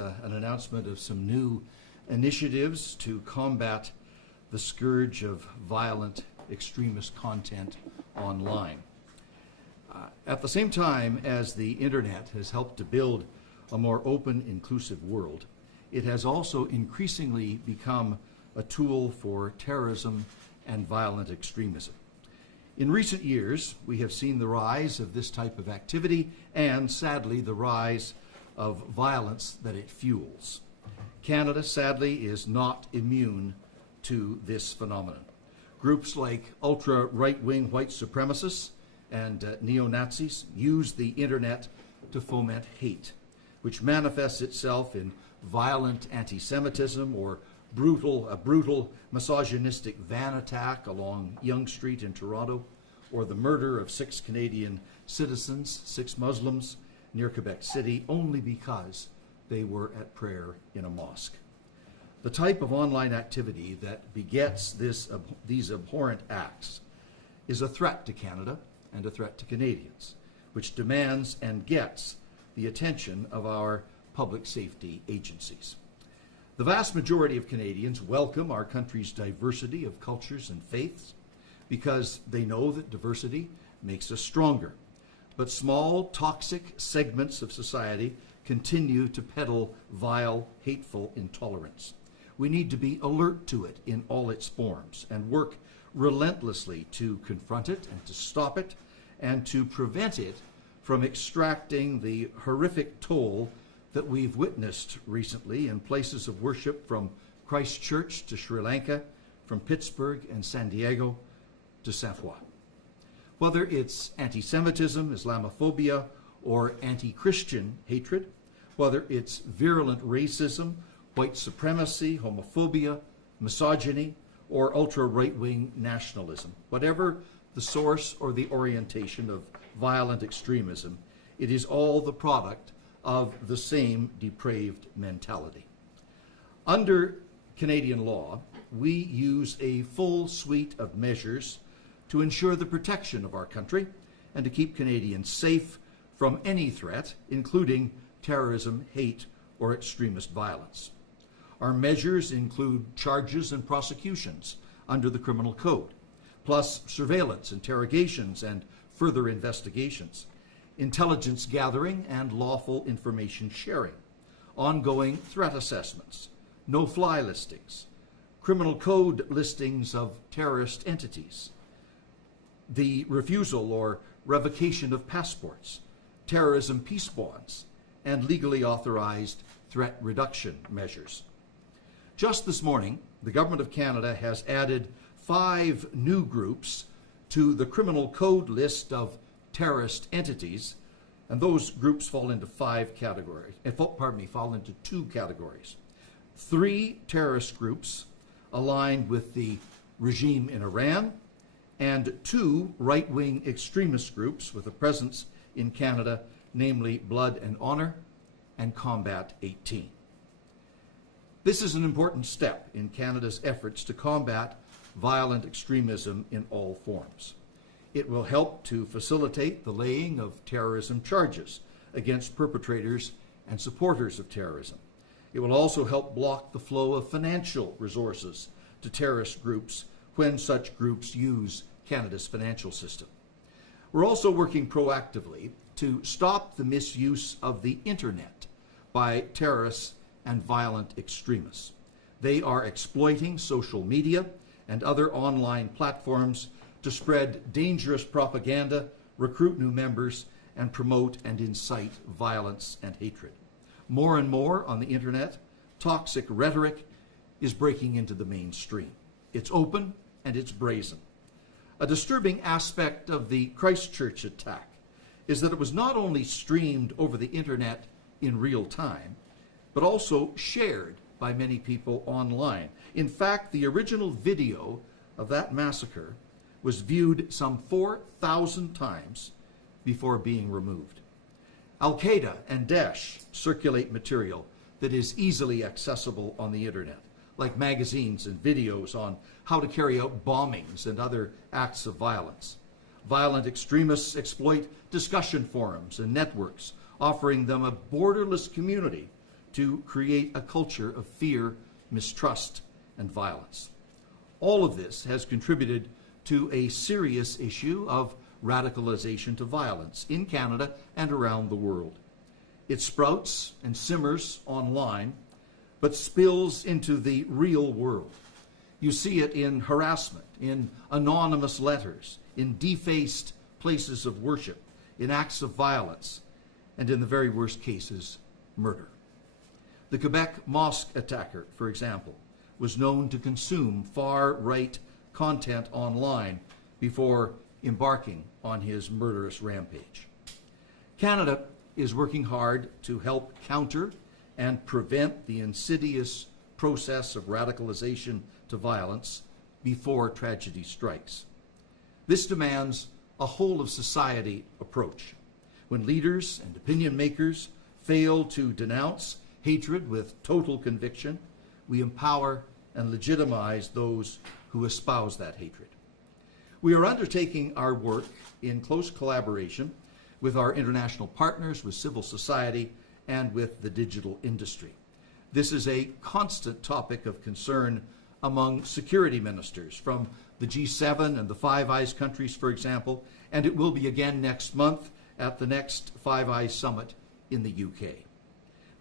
An announcement of some new initiatives to combat the scourge of violent extremist content online. At the same time as the internet has helped to build a more open, inclusive world, it has also increasingly become a tool for terrorism and violent extremism. In recent years, we have seen the rise of this type of activity and, sadly, the rise of violence that it fuels. Canada, sadly, is not immune to this phenomenon. Groups like ultra-right-wing white supremacists and neo-Nazis use the internet to foment hate, which manifests itself in violent anti-Semitism or a brutal misogynistic van attack along Yonge Street in Toronto, or the murder of 6 Canadian citizens, 6 Muslims, near Quebec City, only because they were at prayer in a mosque. The type of online activity that begets these abhorrent acts is a threat to Canada and a threat to Canadians, which demands and gets the attention of our public safety agencies. The vast majority of Canadians welcome our country's diversity of cultures and faiths because they know that diversity makes us stronger. But small, toxic segments of society continue to peddle vile, hateful intolerance. We need to be alert to it in all its forms and work relentlessly to confront it and to stop it and to prevent it from extracting the horrific toll that we've witnessed recently in places of worship from Christchurch to Sri Lanka, from Pittsburgh and San Diego to Saint Foy. Whether it's anti-Semitism, Islamophobia, or anti-Christian hatred, whether it's virulent racism, white supremacy, homophobia, misogyny, or ultra-right-wing nationalism, whatever the source or the orientation of violent extremism, it is all the product of the same depraved mentality. Under Canadian law, we use a full suite of measures to ensure the protection of our country and to keep Canadians safe from any threat, including terrorism, hate, or extremist violence. Our measures include charges and prosecutions under the Criminal Code, plus surveillance, interrogations, and further investigations, intelligence gathering and lawful information sharing, ongoing threat assessments, no-fly listings, Criminal Code listings of terrorist entities, the refusal or revocation of passports, terrorism peace bonds, and legally authorized threat reduction measures. Just this morning, the Government of Canada has added 5 new groups to the Criminal Code list of terrorist entities, and those groups fall into 5 categories. Fall into 2 categories. 3 terrorist groups aligned with the regime in Iran, and 2 right-wing extremist groups with a presence in Canada, namely Blood and Honor and Combat 18. This is an important step in Canada's efforts to combat violent extremism in all forms. It will help to facilitate the laying of terrorism charges against perpetrators and supporters of terrorism. It will also help block the flow of financial resources to terrorist groups when such groups use Canada's financial system. We're also working proactively to stop the misuse of the internet by terrorists and violent extremists. They are exploiting social media and other online platforms to spread dangerous propaganda, recruit new members, and promote and incite violence and hatred. More and more on the internet, toxic rhetoric is breaking into the mainstream. It's open and it's brazen. A disturbing aspect of the Christchurch attack is that it was not only streamed over the internet in real time, but also shared by many people online. In fact, the original video of that massacre was viewed some 4,000 times before being removed. Al Qaida and Daesh circulate material that is easily accessible on the internet, like magazines and videos on how to carry out bombings and other acts of violence. Violent extremists exploit discussion forums and networks, offering them a borderless community to create a culture of fear, mistrust, and violence. All of this has contributed to a serious issue of radicalization to violence in Canada and around the world. It sprouts and simmers online, but spills into the real world. You see it in harassment, in anonymous letters, in defaced places of worship, in acts of violence, and in the very worst cases, murder. The Quebec mosque attacker, for example, was known to consume far-right content online before embarking on his murderous rampage. Canada is working hard to help counter and prevent the insidious process of radicalization to violence before tragedy strikes. This demands a whole-of-society approach. When leaders and opinion makers fail to denounce hatred with total conviction, we empower and legitimize those who espouse that hatred. We are undertaking our work in close collaboration with our international partners, with civil society, and with the digital industry. This is a constant topic of concern among security ministers from the G7 and the Five Eyes countries, for example, and it will be again next month at the next Five Eyes Summit in the UK.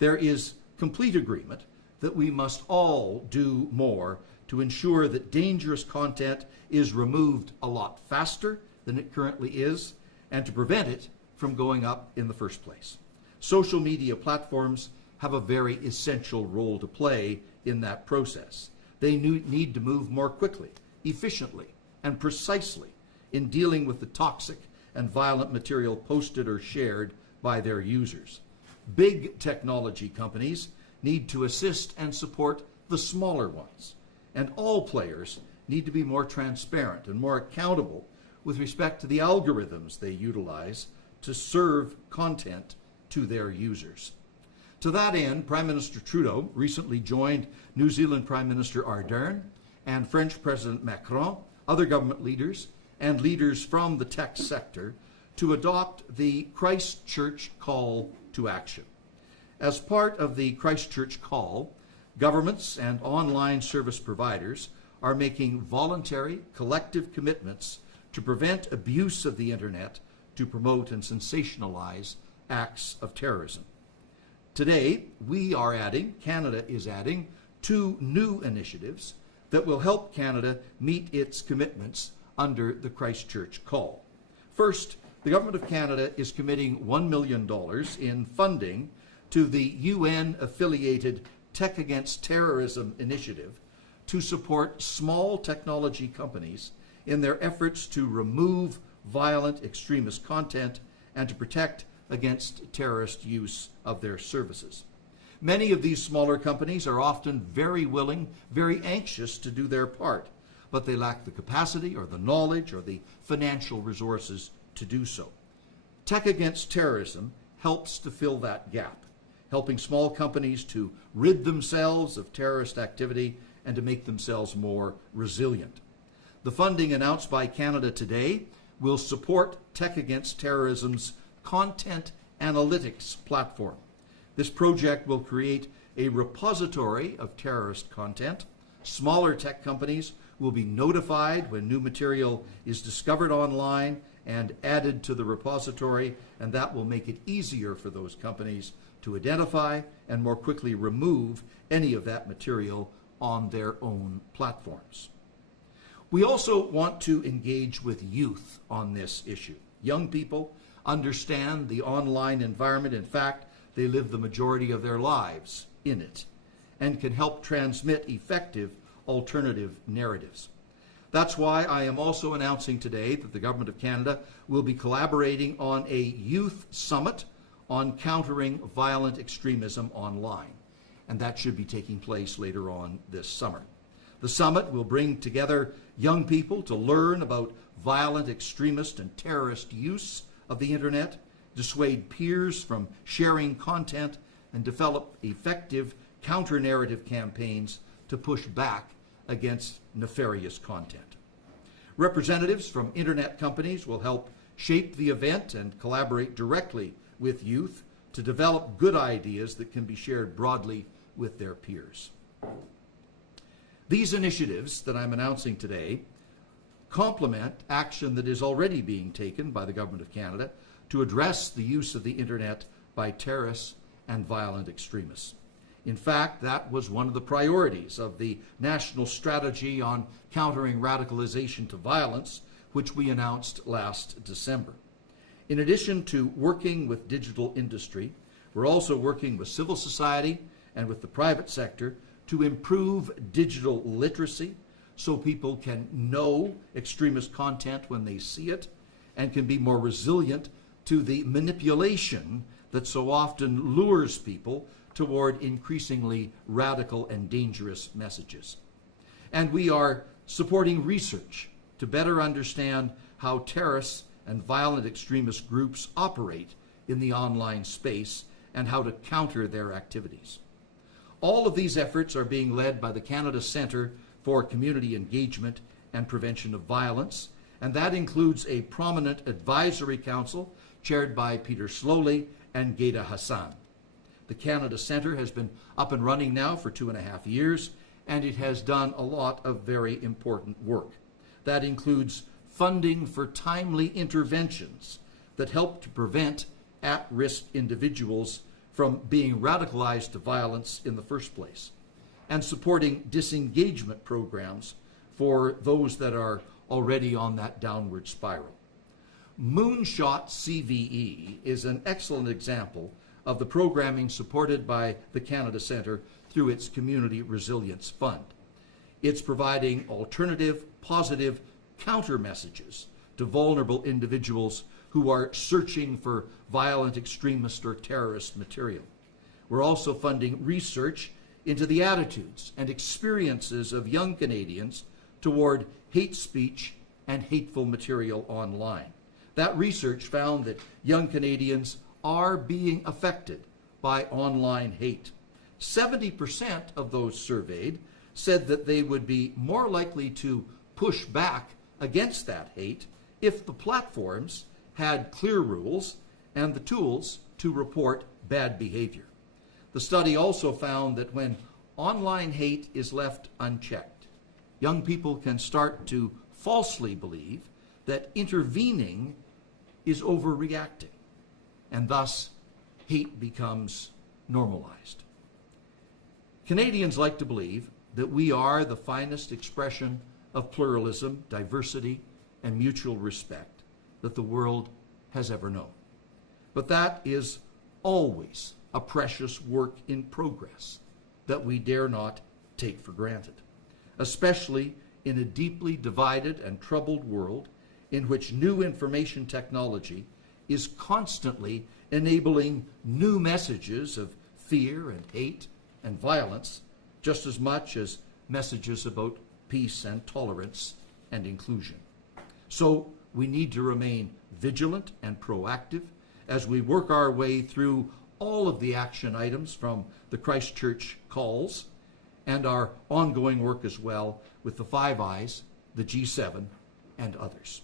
There is complete agreement that we must all do more to ensure that dangerous content is removed a lot faster than it currently is, and to prevent it from going up in the first place. Social media platforms have a very essential role to play in that process. They need to move more quickly, efficiently, and precisely in dealing with the toxic and violent material posted or shared by their users. Big technology companies need to assist and support the smaller ones, and all players need to be more transparent and more accountable with respect to the algorithms they utilize to serve content to their users. To that end, Prime Minister Trudeau recently joined New Zealand Prime Minister Ardern and French President Macron, other government leaders, and leaders from the tech sector to adopt the Christchurch Call to Action. As part of the Christchurch Call, governments and online service providers are making voluntary, collective commitments to prevent abuse of the internet to promote and sensationalize acts of terrorism. Today, Canada is adding 2 new initiatives that will help Canada meet its commitments under the Christchurch Call. First, the Government of Canada is committing $1 million in funding to the UN-affiliated Tech Against Terrorism initiative to support small technology companies in their efforts to remove violent extremist content and to protect against terrorist use of their services. Many of these smaller companies are often very willing, very anxious to do their part, but they lack the capacity or the knowledge or the financial resources to do so. Tech Against Terrorism helps to fill that gap, helping small companies to rid themselves of terrorist activity and to make themselves more resilient. The funding announced by Canada today will support Tech Against Terrorism's content analytics platform. This project will create a repository of terrorist content. Smaller tech companies will be notified when new material is discovered online and added to the repository, and that will make it easier for those companies to identify and more quickly remove any of that material on their own platforms. We also want to engage with youth on this issue. Young people understand the online environment. In fact, they live the majority of their lives in it and can help transmit effective alternative narratives. That's why I am also announcing today that the Government of Canada will be collaborating on a youth summit on countering violent extremism online, and that should be taking place later on this summer. The summit will bring together young people to learn about violent extremist and terrorist use of the internet, dissuade peers from sharing content, and develop effective counter-narrative campaigns to push back against nefarious content. Representatives from internet companies will help shape the event and collaborate directly with youth to develop good ideas that can be shared broadly with their peers. These initiatives that I'm announcing today complement action that is already being taken by the Government of Canada to address the use of the internet by terrorists and violent extremists. In fact, that was one of the priorities of the National Strategy on Countering Radicalization to Violence, which we announced last December. In addition to working with digital industry, we're also working with civil society and with the private sector to improve digital literacy so people can know extremist content when they see it and can be more resilient to the manipulation that so often lures people toward increasingly radical and dangerous messages. And we are supporting research to better understand how terrorists and violent extremist groups operate in the online space and how to counter their activities. All of these efforts are being led by the Canada Centre for Community Engagement and Prevention of Violence, and that includes a prominent advisory council chaired by Peter Slowly and Gheda Hassan. The Canada Centre has been up and running now for 2.5 years, and it has done a lot of very important work. That includes funding for timely interventions that help to prevent at-risk individuals from being radicalized to violence in the first place, and supporting disengagement programs for those that are already on that downward spiral. Moonshot CVE is an excellent example of the programming supported by the Canada Centre through its Community Resilience Fund. It's providing alternative, positive counter messages to vulnerable individuals who are searching for violent extremist or terrorist material. We're also funding research into the attitudes and experiences of young Canadians toward hate speech and hateful material online. That research found that young Canadians are being affected by online hate. 70% of those surveyed said that they would be more likely to push back against that hate if the platforms had clear rules and the tools to report bad behavior. The study also found that when online hate is left unchecked, young people can start to falsely believe that intervening is overreacting, and thus hate becomes normalized. Canadians like to believe that we are the finest expression of pluralism, diversity, and mutual respect that the world has ever known. But that is always a precious work in progress that we dare not take for granted, especially in a deeply divided and troubled world in which new information technology is constantly enabling new messages of fear and hate and violence, just as much as messages about peace and tolerance and inclusion. So we need to remain vigilant and proactive as we work our way through all of the action items from the Christchurch calls and our ongoing work as well with the Five Eyes, the G7, and others.